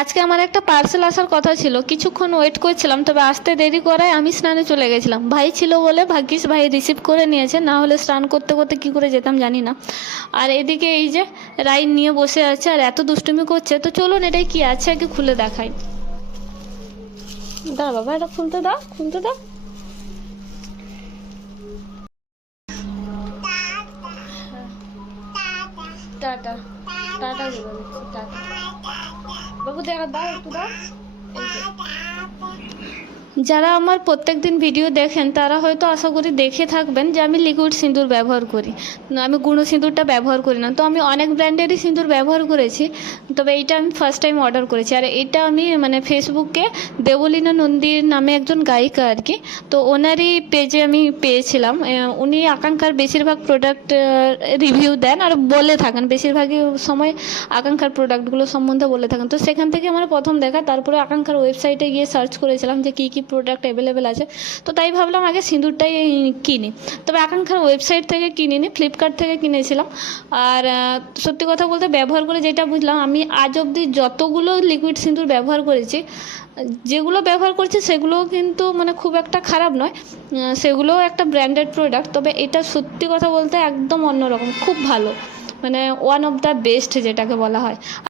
আজকে আমার একটা পার্সেল আসার কথা ছিল, কিছুক্ষণ ওয়েট করছিলাম, তবে আসতে দেরি করায় আমি স্নানে চলে গেছিলাম। ভাই ছিল বলে ভাগ্যিস ভাই রিসিভ করে নিয়েছে, না হলে স্নান করতে করতে কী করে যেতাম জানি না। আর এদিকে এই যে রাইন নিয়ে বসে আছে আর এত দুষ্টুমি করছে, তো চলুন এটাই কি আছে আগে খুলে দেখাই। দাঁড়া বাবা, এটা খুলতে দাও, খুলতে দাও। টাটা, টাটা বলে দিচ্ছি, টাটা। বাবু দেখা দাও, একটু দাও। এই যে যারা আমার প্রত্যেক দিন ভিডিও দেখেন তারা হয়তো আশা করি দেখে থাকবেন যে আমি লিকুইড সিঁদুর ব্যবহার করি, আমি গুঁড়ো সিঁদুরটা ব্যবহার করি না। তো আমি অনেক ব্র্যান্ডেরই সিঁদুর ব্যবহার করেছি, তবে এইটা আমি ফার্স্ট টাইম অর্ডার করেছি। আর এটা আমি মানে ফেসবুকে দেবলীনা নন্দীর নামে একজন গায়িকা আর কি, তো ওনারই পেজে আমি পেয়েছিলাম। উনি আকাঙ্ক্ষার বেশিরভাগ প্রোডাক্ট রিভিউ দেন আর বলে থাকেন, বেশিরভাগই সময় আকাঙ্ক্ষার প্রোডাক্টগুলো সম্বন্ধে বলে থাকেন। তো সেখান থেকে আমার প্রথম দেখা, তারপরে আকাঙ্ক্ষার ওয়েবসাইটে গিয়ে সার্চ করেছিলাম যে কী কী প্রোডাক্ট অ্যাভেলেবেল আছে। তো তাই ভাবলাম আগে সিঁদুরটাই কিনি, তবে আকাঙ্ক্ষার ওয়েবসাইট থেকে কিনিনি, ফ্লিপকার্ট থেকে কিনেছিলাম। আর সত্যি কথা বলতে ব্যবহার করে যেটা বুঝলাম, আমি আজ অবধি যতগুলো লিকুইড সিঁদুর ব্যবহার করেছি, যেগুলো ব্যবহার করছি সেগুলোও কিন্তু মানে খুব একটা খারাপ নয়, সেগুলোও একটা ব্র্যান্ডেড প্রোডাক্ট। তবে এটা সত্যি কথা বলতে একদম অন্যরকম, খুব ভালো, মানে ওয়ান অফ দ্য বেস্ট যেটাকে বলা হয়।